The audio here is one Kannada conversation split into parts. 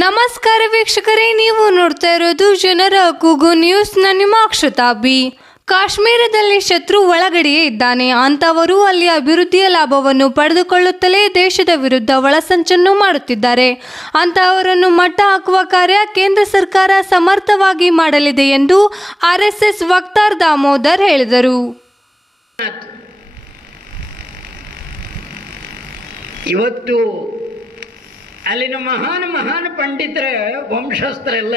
ನಮಸ್ಕಾರ ವೀಕ್ಷಕರೇ, ನೀವು ನೋಡ್ತಾ ಇರೋದು ಜನರ ಕೂಗು ನ್ಯೂಸ್ನ ನಿಮ್ಮ ಅಕ್ಷತಾಬಿ ಕಾಶ್ಮೀರದಲ್ಲಿ ಶತ್ರು ಒಳಗಡೆಯೇ ಇದ್ದಾನೆ. ಅಂತವರು ಅಲ್ಲಿ ಅಭಿವೃದ್ಧಿಯ ಲಾಭವನ್ನು ಪಡೆದುಕೊಳ್ಳುತ್ತಲೇ ದೇಶದ ವಿರುದ್ಧ ಒಳಸಂಚನ್ನು ಮಾಡುತ್ತಿದ್ದಾರೆ. ಅಂತಹವರನ್ನು ಮಟ್ಟ ಹಾಕುವ ಕಾರ್ಯ ಕೇಂದ್ರ ಸರ್ಕಾರ ಸಮರ್ಥವಾಗಿ ಮಾಡಲಿದೆ ಎಂದು ಆರ್ಎಸ್ಎಸ್ ವಕ್ತಾರ್ ದಾಮೋದರ್ ಹೇಳಿದರು. ಇವತ್ತು ಅಲ್ಲಿನ ಮಹಾನ್ ಮಹಾನ್ ಪಂಡಿತರ, ವಂಶಸ್ಥರೆಲ್ಲ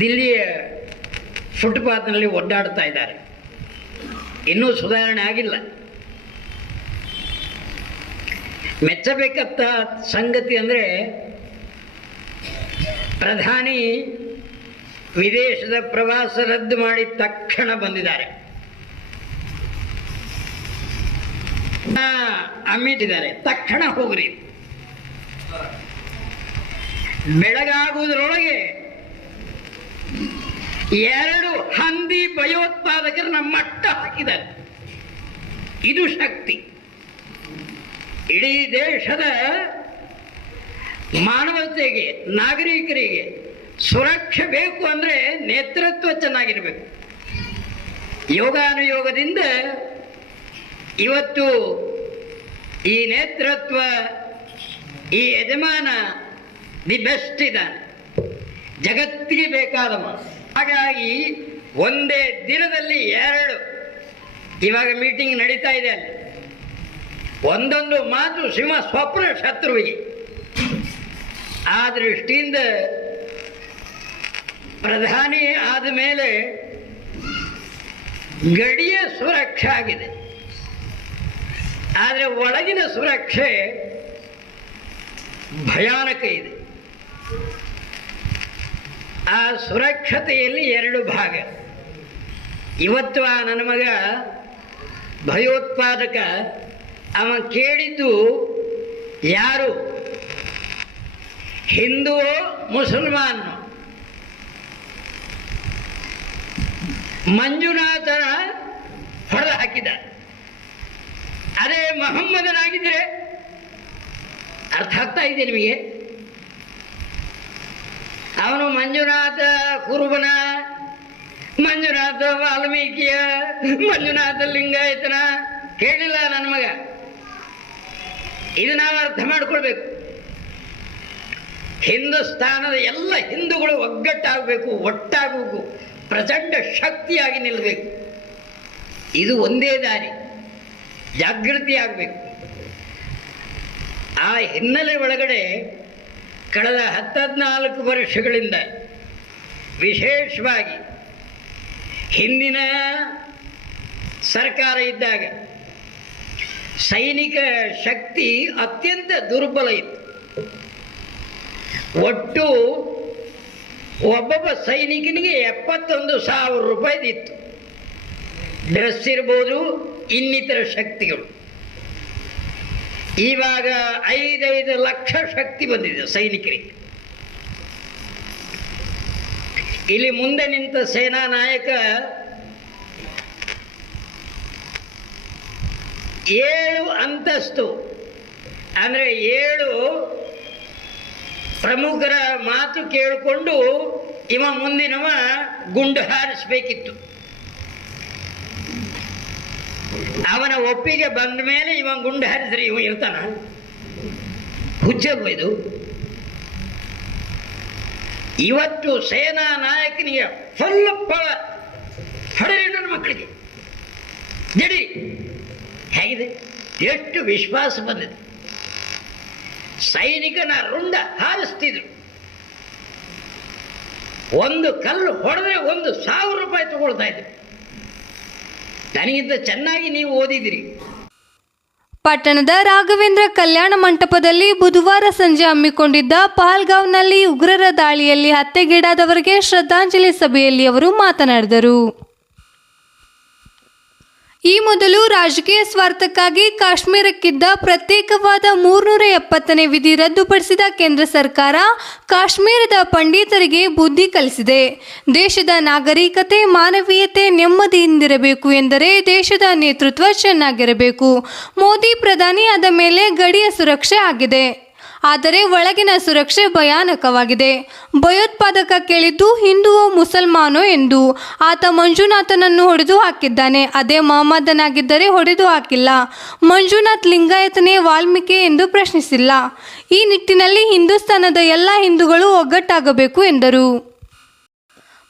ದಿಲ್ಲಿಯ ಫುಟ್ಪಾತ್ನಲ್ಲಿ ಒಡ್ಡಾಡ್ತಾ ಇದ್ದಾರೆ. ಇನ್ನೂ ಸುಧಾರಣೆ ಆಗಿಲ್ಲ. ಮೆಚ್ಚಬೇಕತ್ತ ಸಂಗತಿ ಅಂದರೆ ಪ್ರಧಾನಿ ವಿದೇಶದ ಪ್ರವಾಸ ರದ್ದು ಮಾಡಿ ತಕ್ಷಣ ಬಂದಿದ್ದಾರೆ. ಅಮ್ಮಿಟ್ಟಿದ್ದಾರೆ ತಕ್ಷಣ ಹೋಗ್ರಿ. ಬೆಳಗಾಗುವುದರೊಳಗೆ ಎರಡು ಹಂದಿ ಭಯೋತ್ಪಾದಕರನ್ನ ಮಟ್ಟ ಹಾಕಿದ್ದಾರೆ. ಇದು ಶಕ್ತಿ. ಇಡೀ ದೇಶದ ಮಾನವತೆಗೆ, ನಾಗರಿಕರಿಗೆ ಸುರಕ್ಷೆ ಬೇಕು ಅಂದರೆ ನೇತೃತ್ವ ಚೆನ್ನಾಗಿರಬೇಕು. ಯೋಗಾನುಯೋಗದಿಂದ ಇವತ್ತು ಈ ನೇತೃತ್ವ, ಈ ಯಜಮಾನ ದಿ ಬೆಸ್ಟ್ ಇದ್ದಾನೆ ಜಗತ್ತಿಗೆ ಬೇಕಾದವ. ಹಾಗಾಗಿ ಒಂದೇ ದಿನದಲ್ಲಿ ಎರಡು. ಇವಾಗ ಮೀಟಿಂಗ್ ನಡೀತಾ ಇದೆ ಅಲ್ಲಿ. ಒಂದೊಂದು ಮಾತು ಸಿಂಹ ಸ್ವಪ್ನ ಶತ್ರುವಿಗೆ. ಆ ದೃಷ್ಟಿಯಿಂದ ಪ್ರಧಾನಿ ಆದ ಮೇಲೆ ಗಡಿಯ ಸುರಕ್ಷೆ ಆಗಿದೆ. ಆದರೆ ಒಳಗಿನ ಸುರಕ್ಷೆ ಭಯಾನಕ ಇದೆ. ಆ ಸುರಕ್ಷತೆಯಲ್ಲಿ ಎರಡು ಭಾಗ. ಇವತ್ತು ಆ ನನ್ನ ಮಗ ಭಯೋತ್ಪಾದಕ, ಅವ ಕೇಳಿದ್ದು ಯಾರು? ಹಿಂದೂ ಮುಸಲ್ಮಾನ್ ಮಂಜುನಾಥನ ಹೊಡೆದು ಹಾಕಿದ. ಅದೇ ಮೊಹಮ್ಮದನಾಗಿದ್ದರೆ ಅರ್ಥ ಆಗ್ತಾ ಇದೆ ನಿಮಗೆ? ಅವನು ಮಂಜುನಾಥ ಕುರುಬನ, ಮಂಜುನಾಥ ವಾಲ್ಮೀಕಿಯ, ಮಂಜುನಾಥ ಲಿಂಗಾಯತನ. ಕೇಳಿಲ್ಲ ನನ್ನ ಮಗ. ಇದು ನಾವು ಅರ್ಥ ಮಾಡ್ಕೊಳ್ಬೇಕು. ಹಿಂದೂಸ್ತಾನದ ಎಲ್ಲ ಹಿಂದೂಗಳು ಒಗ್ಗಟ್ಟಾಗಬೇಕು, ಒಟ್ಟಾಗಬೇಕು, ಪ್ರಚಂಡ ಶಕ್ತಿಯಾಗಿ ನಿಲ್ಲಬೇಕು ಇದು ಒಂದೇ ದಾರಿ. ಜಾಗೃತಿ ಆಗಬೇಕು ಆ ಹಿನ್ನೆಲೆ ಒಳಗಡೆ ಕಳೆದ ಹತ್ತದ್ನಾಲ್ಕು ವರ್ಷಗಳಿಂದ ವಿಶೇಷವಾಗಿ ಹಿಂದಿನ ಸರ್ಕಾರ ಇದ್ದಾಗ ಸೈನಿಕ ಶಕ್ತಿ ಅತ್ಯಂತ ದುರ್ಬಲ ಇತ್ತು. ಒಟ್ಟು ಒಬ್ಬೊಬ್ಬ ಸೈನಿಕನಿಗೆ ಎಪ್ಪತ್ತೊಂದು ಸಾವಿರ ರೂಪಾಯಿದಿತ್ತು. ಡ್ರೆಸ್ ಇರ್ಬೋದು, ಇನ್ನಿತರ ಶಕ್ತಿಗಳು. ಇವಾಗ ಐದೈದು ಲಕ್ಷ ಶಕ್ತಿ ಬಂದಿದೆ ಸೈನಿಕರಿಗೆ. ಇಲ್ಲಿ ಮುಂದೆ ನಿಂತ ಸೇನಾ ನಾಯಕ ಏಳು ಅಂತಸ್ತು, ಅಂದರೆ ಏಳು ಪ್ರಮುಖರ ಮಾತು ಕೇಳಿಕೊಂಡು ಇವ ಮುಂದಿನವ ಗುಂಡು ಹಾರಿಸ್ಬೇಕಿತ್ತು. ಅವನ ಒಪ್ಪಿಗೆ ಬಂದ ಮೇಲೆ ಇವ ಗುಂಡು ಹಾರಿಸ್ರಿ, ಇವ ಇರ್ತಾನ? ಹುಚ್ಚ ಇದು. ಇವತ್ತು ಸೇನಾ ನಾಯಕನಿಗೆ ಫುಲ್ ಫಳ ಹೊಡೆರಿ ನನ್ನ ಮಕ್ಕಳಿಗೆ. ಜಡಿ ಹೇಗಿದೆ? ಎಷ್ಟು ವಿಶ್ವಾಸ ಬಂದಿದೆ. ಸೈನಿಕನ ರುಂಡ ಹಾರಿಸ್ತಿದ್ರು. ಒಂದು ಕಲ್ಲು ಹೊಡೆದ್ರೆ ಒಂದು ಸಾವಿರ ರೂಪಾಯಿ ತಗೊಳ್ತಾ ಇದ್ರು. ನನಗಿಂತ ಚೆನ್ನಾಗಿ ನೀವು ಓದಿದಿರಿ. ಪಟ್ಟಣದ ರಾಘವೇಂದ್ರ ಕಲ್ಯಾಣ ಮಂಟಪದಲ್ಲಿ ಬುಧವಾರ ಸಂಜೆ ಹಮ್ಮಿಕೊಂಡಿದ್ದ ಪಹಲ್ಗಾವ್ನಲ್ಲಿ ಉಗ್ರರ ದಾಳಿಯಲ್ಲಿ ಹತ್ಯೆಗೀಡಾದವರಿಗೆ ಶ್ರದ್ಧಾಂಜಲಿ ಸಭೆಯಲ್ಲಿ ಅವರು ಮಾತನಾಡಿದರು. ಈ ಮೊದಲು ರಾಜಕೀಯ ಸ್ವಾರ್ಥಕ್ಕಾಗಿ ಕಾಶ್ಮೀರಕ್ಕಿದ್ದ ಪ್ರತ್ಯೇಕವಾದ ಮೂರ್ನೂರ ಎಪ್ಪತ್ತನೇ ವಿಧಿ ರದ್ದುಪಡಿಸಿದ ಕೇಂದ್ರ ಸರ್ಕಾರ ಕಾಶ್ಮೀರದ ಪಂಡಿತರಿಗೆ ಬುದ್ಧಿ ಕಲಿಸಿದೆ. ದೇಶದ ನಾಗರಿಕತೆ, ಮಾನವೀಯತೆ ನೆಮ್ಮದಿಯಿಂದಿರಬೇಕು ಎಂದರೆ ದೇಶದ ನೇತೃತ್ವ ಚೆನ್ನಾಗಿರಬೇಕು. ಮೋದಿ ಪ್ರಧಾನಿ ಆದ ಮೇಲೆ ಗಡಿಯ ಸುರಕ್ಷೆ ಆಗಿದೆ. ಆದರೆ ಒಳಗಿನ ಸುರಕ್ಷೆ ಭಯಾನಕವಾಗಿದೆ. ಭಯೋತ್ಪಾದಕ ಕೇಳಿದ್ದು ಹಿಂದುವೋ ಮುಸಲ್ಮಾನೋ ಎಂದು ಆತ ಮಂಜುನಾಥನನ್ನು ಹೊಡೆದು ಹಾಕಿದ್ದಾನೆ. ಅದೇ ಮಹಮ್ಮದನಾಗಿದ್ದರೆ ಹೊಡೆದು ಹಾಕಿಲ್ಲ. ಮಂಜುನಾಥ್ ಲಿಂಗಾಯತನೇ ವಾಲ್ಮೀಕಿ ಎಂದು ಪ್ರಶ್ನಿಸಿಲ್ಲ. ಈ ನಿಟ್ಟಿನಲ್ಲಿ ಹಿಂದೂಸ್ತಾನದ ಎಲ್ಲ ಹಿಂದೂಗಳು ಒಗ್ಗಟ್ಟಾಗಬೇಕು ಎಂದರು.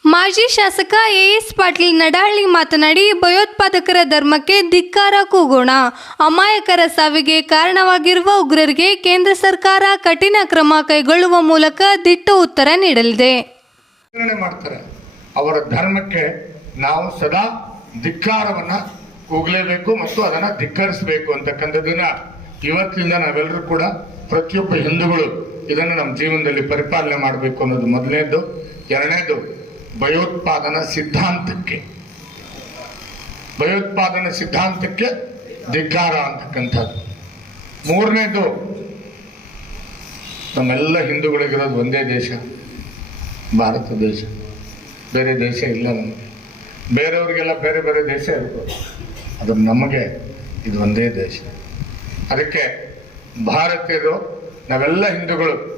ಮಾಜಿ ಶಾಸಕ ಎಎಸ್ ಪಾಟೀಲ್ ನಡಹಳ್ಳಿ ಮಾತನಾಡಿ, ಭಯೋತ್ಪಾದಕರ ಧರ್ಮಕ್ಕೆ ಧಿಕ್ಕಾರ ಕೂಗೋಣ. ಅಮಾಯಕರ ಸಾವಿಗೆ ಕಾರಣವಾಗಿರುವ ಉಗ್ರರಿಗೆ ಕೇಂದ್ರ ಸರ್ಕಾರ ಕಠಿಣ ಕ್ರಮ ಕೈಗೊಳ್ಳುವ ಮೂಲಕ ದಿಟ್ಟ ಉತ್ತರ ನೀಡಲಿದೆ. ಮಾಡ್ತಾರೆ. ಅವರ ಧರ್ಮಕ್ಕೆ ನಾವು ಸದಾ ಧಿಕ್ಕಾರವನ್ನ ಕೂಗಲೇಬೇಕು ಮತ್ತು ಅದನ್ನ ಧಿಕ್ಕರಿಸಬೇಕು ಅಂತಕ್ಕಂಥದ್ದನ್ನ ಇವತ್ತಿನಿಂದ ನಾವೆಲ್ಲರೂ ಕೂಡ ಪ್ರತಿಯೊಬ್ಬ ಹಿಂದೂಗಳು ಇದನ್ನು ನಮ್ಮ ಜೀವನದಲ್ಲಿ ಪರಿಪಾಲನೆ ಮಾಡಬೇಕು ಅನ್ನೋದು ಮೊದಲನೇದು ಎರಡನೇದು ಭಯೋತ್ಪಾದನಾ ಸಿದ್ಧಾಂತಕ್ಕೆ. ಭಯೋತ್ಪಾದನಾ ಸಿದ್ಧಾಂತಕ್ಕೆ ಧಿಕ್ಕಾರ ಅಂತಕ್ಕಂಥದ್ದು ಮೂರನೇದು, ನಮ್ಮೆಲ್ಲ ಹಿಂದೂಗಳಿಗಿರೋದು ಒಂದೇ ದೇಶ. ಭಾರತ ದೇಶ. ಬೇರೆ ದೇಶ ಇಲ್ಲ ನಮಗೆ. ಬೇರೆಯವ್ರಿಗೆಲ್ಲ ಬೇರೆ ಬೇರೆ ದೇಶ ಇರ್ಬೋದು. ಅದು ನಮಗೆ ಇದು ಒಂದೇ ದೇಶ. ಅದಕ್ಕೆ ಭಾರತೀಯರು, ನಾವೆಲ್ಲ ಹಿಂದೂಗಳು,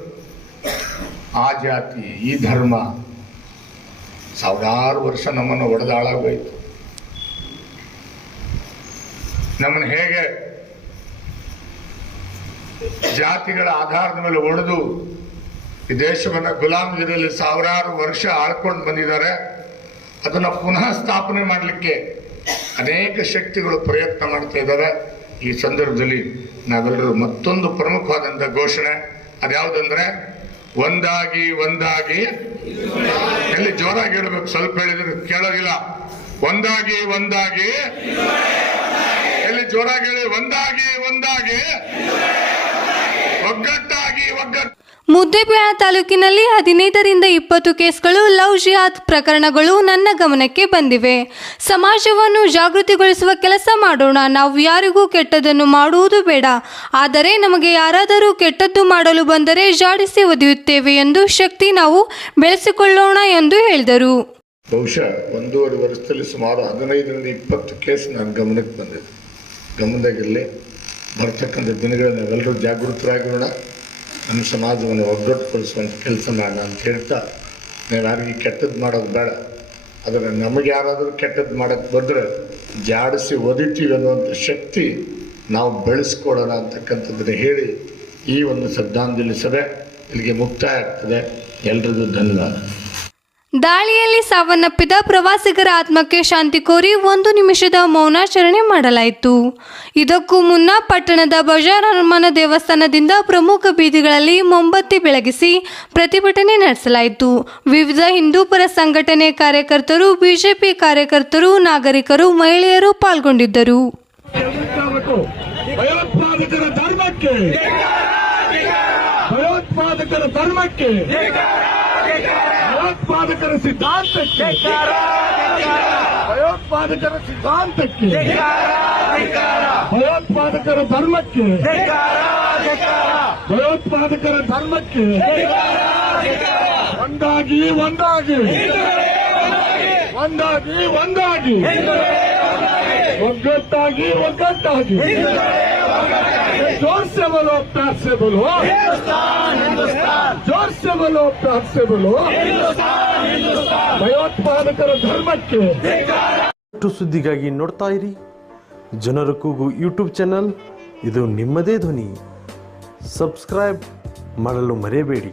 ಆ ಜಾತಿ, ಈ ಧರ್ಮ ಸಾವಿರಾರು ವರ್ಷ ನಮ್ಮನ್ನು ಒಡೆದಾಳಾಗೋಯ್ತು. ನಮ್ಮನ್ನು ಹೇಗೆ ಜಾತಿಗಳ ಆಧಾರದ ಮೇಲೆ ಒಡೆದು ಈ ದೇಶವನ್ನ ಗುಲಾಮಗಿರಿಯಲ್ಲಿ ಸಾವಿರಾರು ವರ್ಷ ಆಳ್ಕೊಂಡು ಬಂದಿದ್ದಾರೆ, ಅದನ್ನ ಪುನಃ ಸ್ಥಾಪನೆ ಮಾಡಲಿಕ್ಕೆ ಅನೇಕ ಶಕ್ತಿಗಳು ಪ್ರಯತ್ನ ಮಾಡ್ತಾ ಇದ್ದಾರೆ ಈ ಸಂದರ್ಭದಲ್ಲಿ ನಾವೆಲ್ಲರೂ ಮತ್ತೊಂದು ಪ್ರಮುಖವಾದಂಥ ಘೋಷಣೆ, ಅದ್ಯಾವುದಂದ್ರೆ ಒಂದಾಗಿ ಒಂದಾಗಿ. ಎಲ್ಲಿ ಜೋರಾಗಿ ಹೇಳ್ಬೇಕು, ಸ್ವಲ್ಪ ಹೇಳಿದ್ರೆ ಕೇಳೋದಿಲ್ಲ. ಒಂದಾಗಿ ಒಂದಾಗಿ. ಎಲ್ಲಿ ಜೋರಾಗಿ ಹೇಳಿ, ಒಂದಾಗಿ ಒಂದಾಗಿ. ಒಗ್ಗಟ್ಟು ಮುದ್ದೇಬಿಹಾಳ ತಾಲೂಕಿನಲ್ಲಿ ಹದಿನೈದರಿಂದ ಇಪ್ಪತ್ತು ಕೇಸ್ಗಳು ಲವ್ ಜಿಹಾದ್ ಪ್ರಕರಣಗಳು ನನ್ನ ಗಮನಕ್ಕೆ ಬಂದಿವೆ. ಸಮಾಜವನ್ನು ಜಾಗೃತಿಗೊಳಿಸುವ ಕೆಲಸ ಮಾಡೋಣ. ನಾವು ಯಾರಿಗೂ ಕೆಟ್ಟದನ್ನು ಮಾಡುವುದು ಬೇಡ. ಆದರೆ ನಮಗೆ ಯಾರಾದರೂ ಕೆಟ್ಟದ್ದು ಮಾಡಲು ಬಂದರೆ ಜಾಡಿಸಿ ಒದೆಯುತ್ತೇವೆ ಎಂದು ಶಕ್ತಿ ನಾವು ಬೆಳೆಸಿಕೊಳ್ಳೋಣ ಎಂದು ಹೇಳಿದರು. ಬಹುಶಃ ಒಂದೂವರೆ ವರ್ಷದಲ್ಲಿ ಸುಮಾರು ಹದಿನೈದರಿಂದ ಇಪ್ಪತ್ತು ಕೇಸ್ ನನ್ನ ಗಮನಕ್ಕೆ ಬಂದಿದೆ. ಗಮನದಾಗಿರಲಿ, ಬರ್ತಕ್ಕಂಥ ದಿನಗಳಲ್ಲಿ ಎಲ್ಲರೂ ಜಾಗೃತರಾಗಿರೋಣ ನಮ್ಮ ಸಮಾಜವನ್ನು ಒಗ್ಗಟ್ಟುಗೊಳಿಸುವಂಥ ಕೆಲಸ ಮಾಡೋಣ ಅಂತ ಹೇಳ್ತಾ ನೀವು ಯಾರಿಗೆ ಕೆಟ್ಟದ್ದು ಮಾಡೋದು ಬೇಡ. ಆದರೆ ನಮಗೆ ಯಾರಾದರೂ ಕೆಟ್ಟದ್ದು ಮಾಡೋಕ್ಕೆ ಬಂದರೆ ಜಾಡಿಸಿ ಒದಿತೀವಿ ಅನ್ನುವಂಥ ಶಕ್ತಿ ನಾವು ಬೆಳೆಸ್ಕೊಡೋಣ ಅಂತಕ್ಕಂಥದ್ದನ್ನು ಹೇಳಿ ಈ ಒಂದು ಶ್ರದ್ಧಾಂಜಲಿ ಸಭೆ ಇಲ್ಲಿಗೆ ಮುಕ್ತಾಯ ಆಗ್ತದೆ. ಎಲ್ರಿಗೂ ಧನ್ಯವಾದ. ದಾಳಿಯಲ್ಲಿ ಸಾವನ್ನಪ್ಪಿದ ಪ್ರವಾಸಿಗರ ಆತ್ಮಕ್ಕೆ ಶಾಂತಿ ಕೋರಿ ಒಂದು ನಿಮಿಷದ ಮೌನಾಚರಣೆ ಮಾಡಲಾಯಿತು. ಇದಕ್ಕೂ ಮುನ್ನ ಪಟ್ಟಣದ ಬಜಾರ್ ದೇವಸ್ಥಾನದಿಂದ ಪ್ರಮುಖ ಬೀದಿಗಳಲ್ಲಿ ಮೊಂಬತ್ತಿ ಬೆಳಗಿಸಿ ಪ್ರತಿಭಟನೆ ನಡೆಸಲಾಯಿತು. ವಿವಿಧ ಹಿಂದೂಪರ ಸಂಘಟನೆ ಕಾರ್ಯಕರ್ತರು, ಬಿಜೆಪಿ ಕಾರ್ಯಕರ್ತರು, ನಾಗರಿಕರು, ಮಹಿಳೆಯರು ಪಾಲ್ಗೊಂಡಿದ್ದರು. ಭಯೋತ್ಪಾದಕರ ಧರ್ಮಕ್ಕೆ ಭಯೋತ್ಪಾದಕರ ಸಿದ್ಧಾಂತಕ್ಕೆ. ಭಯೋತ್ಪಾದಕರ ಸಿದ್ಧಾಂತಕ್ಕೆ. ಭಯೋತ್ಪಾದಕರ ಧರ್ಮಕ್ಕೆ. ಭಯೋತ್ಪಾದಕರ ಧರ್ಮಕ್ಕೆ. ಒಂದಾಗಿ ಒಂದಾಗಿ. ಒಂದಾಗಿ. ಒಂದಾಗಿ ಒಗ್ಗಟ್ಟಾಗಿ ಒಗ್ಗಟ್ಟಾಗಿ. ಜೋರ್ಸೆ ಬಲೋ ಪ್ಯಾರ್ಸೆ ಬಲೋ ಕೇವಲೋ ಪ್ರಾಪ್ತಗಳು ಭಯೋತ್ಪಾದಕರ ಧರ್ಮಕ್ಕೆ. ಸುದ್ದಿಗಾಗಿ ನೋಡ್ತಾ ಇರಿ. ಜನರ ಕೂಗು ಯೂಟ್ಯೂಬ್ ಚಾನಲ್. ಇದು ನಿಮ್ಮದೇ ಧ್ವನಿ. ಸಬ್ಸ್ಕ್ರೈಬ್ ಮಾಡಲು ಮರೆಯಬೇಡಿ.